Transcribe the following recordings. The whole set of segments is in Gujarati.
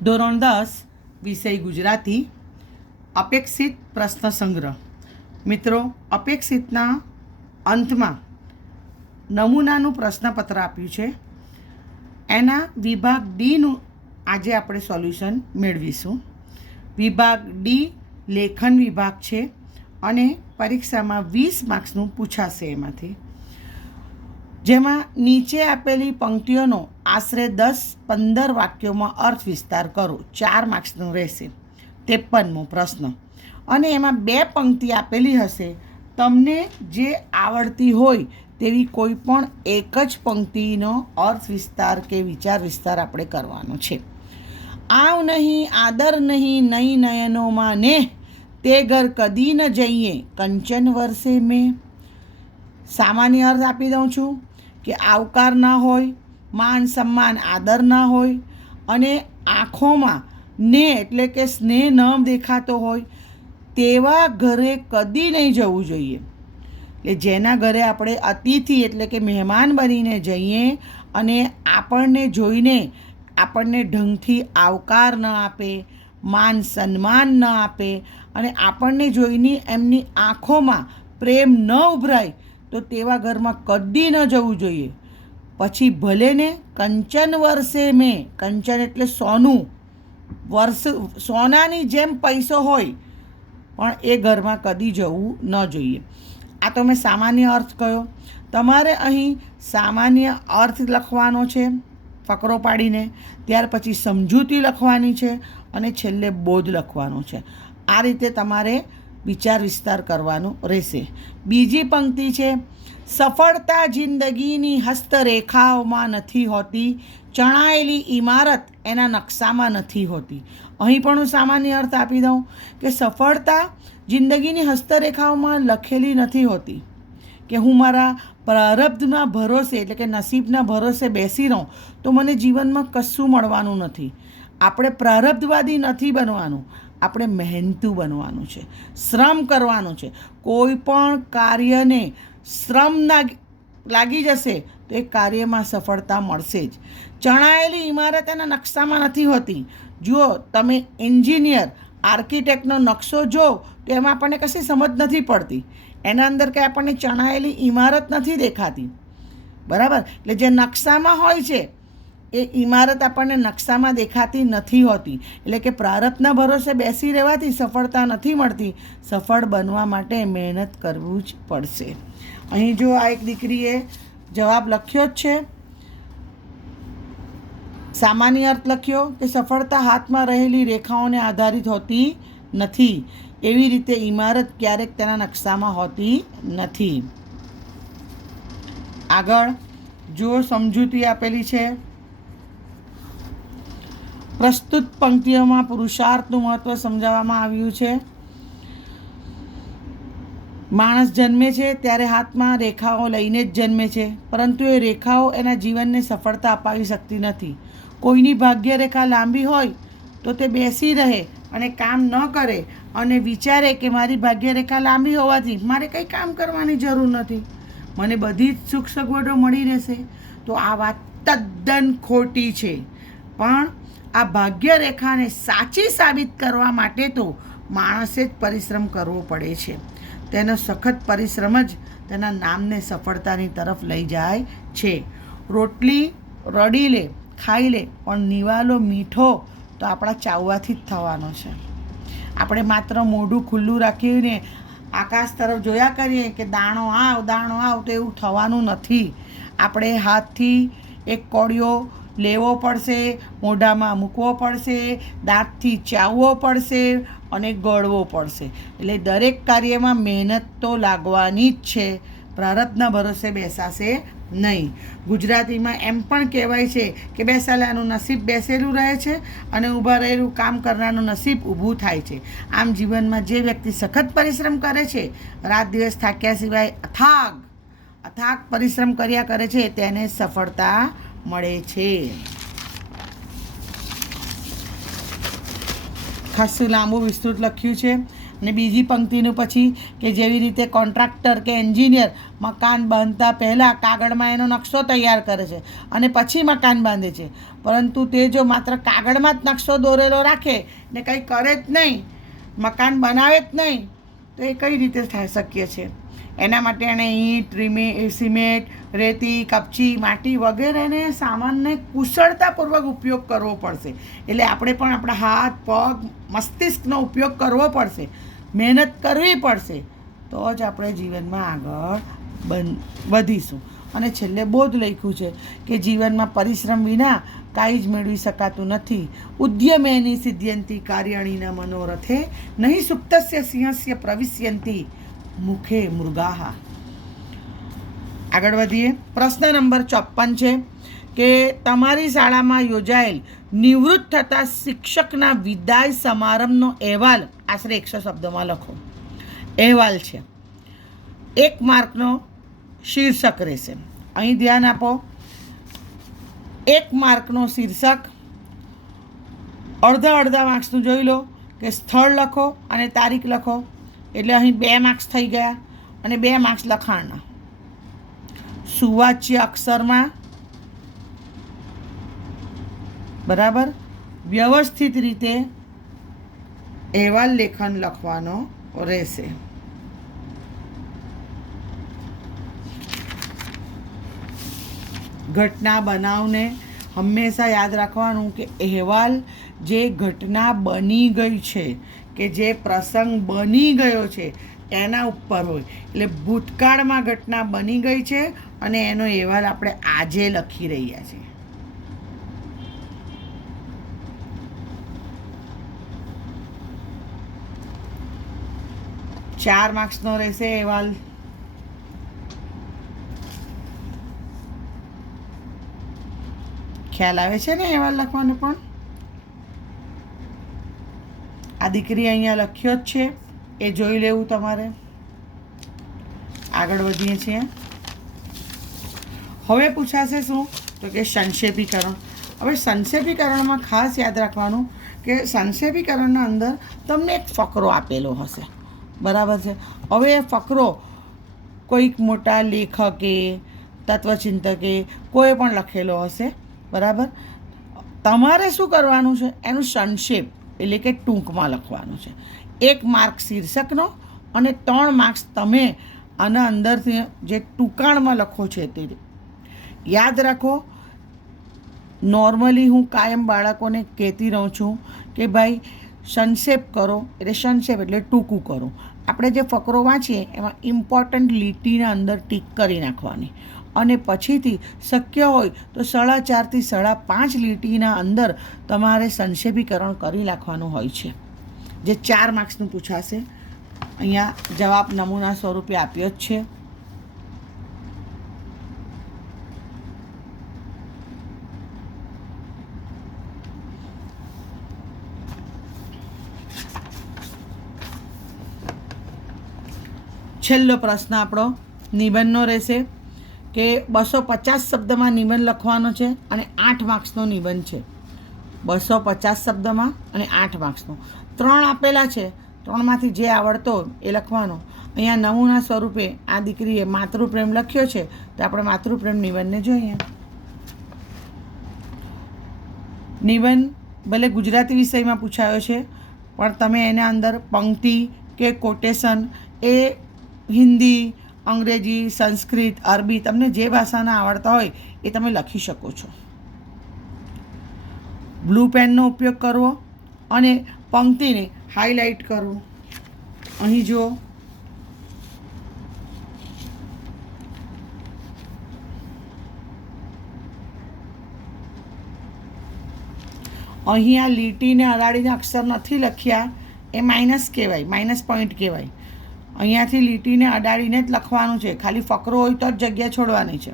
ધોરણ 10 વિષય ગુજરાતી અપેક્ષિત પ્રશ્ન સંગ્રહ. મિત્રો, અપેક્ષિતના અંતમાં નમૂનાનું પ્રશ્નપત્ર આપ્યું છે. એના વિભાગ ડીનું આજે આપણે સોલ્યુશન મેળવીશું. વિભાગ ડી લેખન વિભાગ છે અને પરીક્ષામાં 20 માર્ક્સનું પૂછાશે એમાંથી, જેમાં નીચે આપેલી પંક્તિઓનો આશરે 10-15 વાક્યોમાં અર્થ વિસ્તાર કરો. 4 માર્ક્સનું રહેશે. 53મો પ્રશ્ન. અને એમાં 2 પંક્તિ આપેલી હશે. તમને જે આવડતી હોય તેવી કોઈ પણ એક જ પંક્તિનો અર્થ વિસ્તાર કે વિચાર વિસ્તાર આપણે કરવાનો છે. આવ નહીં, આદર નહીં, નહીં નયનોમાં ને તે ઘર કદી ન જઈએ, કંચન વર્ષે મેં. સામાન્ય અર્થ આપી દઉં છું કે આવકાર ના હોય, માન સન્માન આદર ના હોય અને આંખોમાં ને એટલે કે સ્નેહ ન દેખાતો હોય તેવા ઘરે કદી નહીં જવું જોઈએ. એટલે જેના ઘરે આપણે અતિથિ એટલે કે મહેમાન બનીને જઈએ અને આપણને જોઈને આપણને ઢંગથી આવકાર ન આપે, માન સન્માન ન આપે અને આપણને જોઈને એમની આંખોમાં પ્રેમ ન ઉભરાય તો તેવા ઘરમાં કદી ન જવું જોઈએ. પછી ભલે ને કંચન વર્ષે મેં, કંચન એટલે સોનું, વર્ષ સોનાની જેમ પૈસો હોય પણ એ ઘરમાં કદી જવું ન જોઈએ. આ તો મેં સામાન્ય અર્થ કહ્યો. તમારે અહીં સામાન્ય અર્થ લખવાનો છે ફકરો પાડીને, ત્યાર પછી સમજૂતી લખવાની છે અને છેલ્લે બોધ લખવાનો છે. આ રીતે તમારે વિચાર વિસ્તાર કરવાનું રહેશે. બીજી પંક્તિ છે, સફળતા જિંદગીની હસ્તરેખાઓમાં નથી હોતી, ચણાયેલી ઇમારત એના નકશામાં નથી હોતી. અહીં પણ હું સામાન્ય અર્થ આપી દઉં કે સફળતા જિંદગીની હસ્તરેખાઓમાં લખેલી નથી હોતી, કે હું મારા પ્રારબ્ધના ભરોસે એટલે કે નસીબના ભરોસે બેસી રહું તો મને જીવનમાં કશું મળવાનું નથી. આપણે પ્રારબ્ધવાદી નથી બનવાનું, આપણે મહેનતુ બનવાનું છે, શ્રમ કરવાનું છે. કોઈ પણ કાર્યને શ્રમ લાગી જશે તો એ કાર્યમાં સફળતા મળશે જ. ચણાયેલી ઇમારત એના નકશામાં નથી હોતી. જુઓ, તમે એન્જિનિયર આર્કિટેક્ટનો નકશો જો તો એમાં આપણને કશી સમજ નથી પડતી. એના અંદર કંઈ આપણને ચણાયેલી ઇમારત નથી દેખાતી, બરાબર? એટલે જે નકશામાં હોય છે એ ઇમારત આપણને નકશામાં દેખાતી નથી હોતી. એટલે કે પ્રારબ્ધના ભરોસે બેસી રહેવાથી સફળતા નથી મળતી. સફળ બનવા માટે મહેનત કરવું જ પડશે. અહીં જો આ એક દીકરીએ જવાબ લખ્યો જ છે. સામાન્ય અર્થ લખ્યો કે સફળતા હાથમાં રહેલી રેખાઓને આધારિત હોતી નથી, એવી રીતે ઇમારત ક્યારેક તેના નકશામાં હોતી નથી. આગળ જો સમજૂતી આપેલી છે. પ્રસ્તુત પંક્તિઓમાં પુરુષાર્થનું મહત્ત્વ સમજાવવામાં આવ્યું છે. માણસ જન્મે છે ત્યારે હાથમાં રેખાઓ લઈને જ જન્મે છે, પરંતુ એ રેખાઓ એના જીવનને સફળતા અપાવી શકતી નથી. કોઈની ભાગ્યરેખા લાંબી હોય તો તે બેસી રહે અને કામ ન કરે અને વિચારે કે મારી ભાગ્યરેખા લાંબી હોવાથી મારે કંઈ કામ કરવાની જરૂર નથી, મને બધી જ સુખ સગવડો મળી રહેશે. તો આ વાત તદ્દન ખોટી છે. પણ આ ભાગ્યરેખાને સાચી સાબિત કરવા માટે તો માણસે જ પરિશ્રમ કરવો પડે છે. તેનો સખત પરિશ્રમ જ તેના નામને સફળતાની તરફ લઈ જાય છે. રોટલી રડી લે, ખાઈ લે, પણ નિવાલો મીઠો તો આપણા ચાવવાથી જ થવાનો છે. આપણે માત્ર મોઢું ખુલ્લું રાખીને આકાશ તરફ જોયા કરીએ કે દાણો આવ તો એવું થવાનું નથી. આપણે હાથથી એક કોળિયો લેવો પડશે, મોઢામાં મૂકવો પડશે, દાંતથી ચાવવો પડશે અને ગળવો પડશે. એટલે દરેક કાર્યમાં મહેનત તો લાગવાની જ છે. પ્રારબ્ધના ભરોસે બેસાશે નહીં. ગુજરાતીમાં એમ પણ કહેવાય છે કે બેસાયેલાનું નસીબ બેસેલું રહે છે અને ઊભા રહેલું કામ કરનારનું નસીબ ઊભું થાય છે. આમ જીવનમાં જે વ્યક્તિ સખત પરિશ્રમ કરે છે, રાત દિવસ થાક્યા સિવાય અથાગ પરિશ્રમ કર્યા કરે છે, તેને સફળતા મળે છે. ખાસું લાંબુ વિસ્તૃત લખ્યું છે. અને બીજી પંક્તિનું પછી કે જેવી રીતે કોન્ટ્રાક્ટર કે એન્જિનિયર મકાન બાંધતા પહેલાં કાગળમાં એનો નકશો તૈયાર કરે છે અને પછી મકાન બાંધે છે. પરંતુ તે જો માત્ર કાગળમાં જ નકશો દોરેલો રાખે ને કંઈ કરે જ નહીં, મકાન બનાવે જ નહીં, તો એ કઈ રીતે થઈ શક્ય છે? એના માટે એણે ઈંટ, સિમેન્ટ, રેતી, કપચી, માટી વગેરેને સામાનને કુશળતાપૂર્વક ઉપયોગ કરવો પડશે. એટલે આપણે પણ આપણા હાથ, પગ, મસ્તિષ્કનો ઉપયોગ કરવો પડશે, મહેનત કરવી પડશે, તો જ આપણે જીવનમાં આગળ વધીશું. અને છેલ્લે બોધ લખ્યું છે કે જીવનમાં પરિશ્રમ વિના કાંઈ જ મેળવી શકાતું નથી. ઉદ્યમેની સિદ્ધ્યંતી કાર્યણીના મનોરથે નહીં સુપ્તસ્ય સિંહસ્ય પ્રવિશ્યંતી મુખે મૃગાહ. આગળ વધીએ. પ્રશ્ન નંબર 54 છે કે તમારી શાળામાં યોજાયેલ નિવૃત્ત થતા શિક્ષકના વિદાય સમારંભનો અહેવાલ આશરે 100 શબ્દોમાં લખો. અહેવાલ છે, 1 માર્કનો શીર્ષક રહેશે. અહીં ધ્યાન આપો, 1 માર્કનો શીર્ષક. અડધા માર્ક્સનું જોઈ લો કે સ્થળ લખો અને તારીખ લખો, એટલે અહીં 2 માર્ક્સ થઈ ગયા અને 2 માર્ક્સ લખાણના. સુવાચ્ય અક્ષરમાં બરાબર વ્યવસ્થિત રીતે અહેવાલ લેખન લખવાનો રહેશે. ઘટના બનાવને હંમેશા યાદ રાખવાનું કે અહેવાલ જે ઘટના બની ગઈ છે કે જે પ્રસંગ બની ગયો છે એના ઉપર હોય. એટલે ભૂતકાળમાં ઘટના બની ગઈ છે અને એનો અહેવાલ આપણે આજે લખી રહ્યા છીએ. ચાર માર્ક્સનો રહેશે અહેવાલ. ખ્યાલ આવે છે ને અહેવાલ લખવાનું? પણ આ દીકરી અહીંયા લખ્યો જ છે, એ જોઈ લેવું તમારે. આગળ વધીએ છીએ. હવે પૂછાશે શું? તો કે સંક્ષેપીકરણ. હવે સંક્ષેપીકરણમાં ખાસ યાદ રાખવાનું કે સંક્ષેપીકરણના અંદર તમને એક ફકરો આપેલો હશે, બરાબર છે. હવે એ ફકરો કોઈક મોટા લેખકે, તત્વચિંતકે કોઈ પણ લખેલો હશે, બરાબર. તમારે શું કરવાનું છે? એનું સંક્ષેપ એટલે કે ટૂંકમાં લખવાનું છે. 1 માર્ક શીર્ષકનો અને 3 માર્ક્સ તમે આના અંદરથી જે ટૂંકાણમાં લખો છે તે. યાદ રાખો, નોર્મલી હું કાયમ બાળકોને કહેતી રહું છું કે ભાઈ સંક્ષેપ કરો, એટલે સંક્ષેપ એટલે ટૂંકું કરો. આપણે જે ફકરો વાંચીએ એમાં ઇમ્પોર્ટન્ટ લીટીના અંદર ટીક કરી નાખવાની અને પછીથી શક્ય હોય તો 4.5 થી 5.5 લીટીના અંદર તમારે સંક્ષેપીકરણ કરી નાખવાનું હોય છે, જે 4 માર્ક્સનું પૂછાશે. અહીંયા જવાબ નમૂના સ્વરૂપે આપ્યો જ છે. છેલ્લો પ્રશ્ન આપણો નિબંધનો રહેશે કે 250 શબ્દમાં નિબંધ લખવાનો છે અને 8 માર્ક્સનો નિબંધ છે. 250 શબ્દમાં અને 8 માર્ક્સનો. 3 આપેલા છે, 3માંથી જે આવડતો એ લખવાનો. અહીંયા નમૂના સ્વરૂપે આ દીકરીએ માતૃપ્રેમ લખ્યો છે, તો આપણે માતૃપ્રેમ નિબંધને જોઈએ. નિબંધ ભલે ગુજરાતી વિષયમાં પૂછાયો છે, પણ તમે એના અંદર પંક્તિ કે કોટેશન એ હિન્દી, અંગ્રેજી, સંસ્કૃત, અરબી તમને જે ભાષાના આવડતા હોય એ તમે લખી શકો છો. બ્લુ પેનનો ઉપયોગ કરવો અને પંક્તિને હાઇલાઇટ કરવું. અહીં જો અહીં આ લીટીને અડાડીને અક્ષર નથી લખ્યા એ માઇનસ કહેવાય, માઇનસ પોઈન્ટ કહેવાય. અહીંયાથી લીટીને અડાડીને જ લખવાનું છે, ખાલી ફકરો હોય તો જ જગ્યા છોડવાની છે.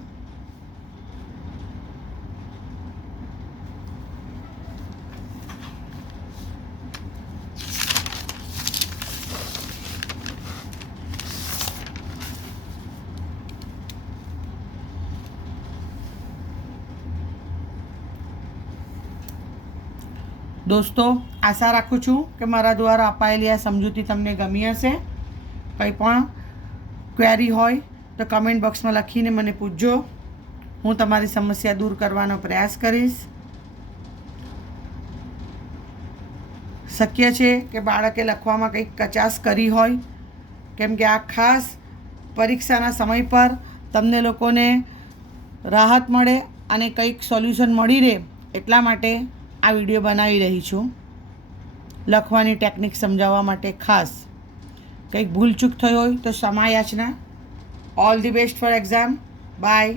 દોસ્તો, આશા રાખું છું કે મારા દ્વારા અપાયેલી આ સમજૂતી તમને ગમી હશે. કંઈ પણ ક્વેરી હોય તો કમેન્ટ બોક્સમાં લખીને મને પૂછજો. હું તમારી સમસ્યા દૂર કરવાનો પ્રયાસ કરીશ. શક્ય છે કે બાળકે લખવામાં કંઈક કચાશ કરી હોય, કેમ કે આ ખાસ પરીક્ષાના સમય પર તમને લોકોને રાહત મળે અને કંઈક સોલ્યુશન મળી રહે એટલા માટે આ વિડીયો બનાવી રહી છું. લખવાની ટેકનિક સમજાવવા માટે ખાસ. કંઈક ભૂલચૂક થઈ હોય તો ક્ષમા યાચના. All the best for exam. By.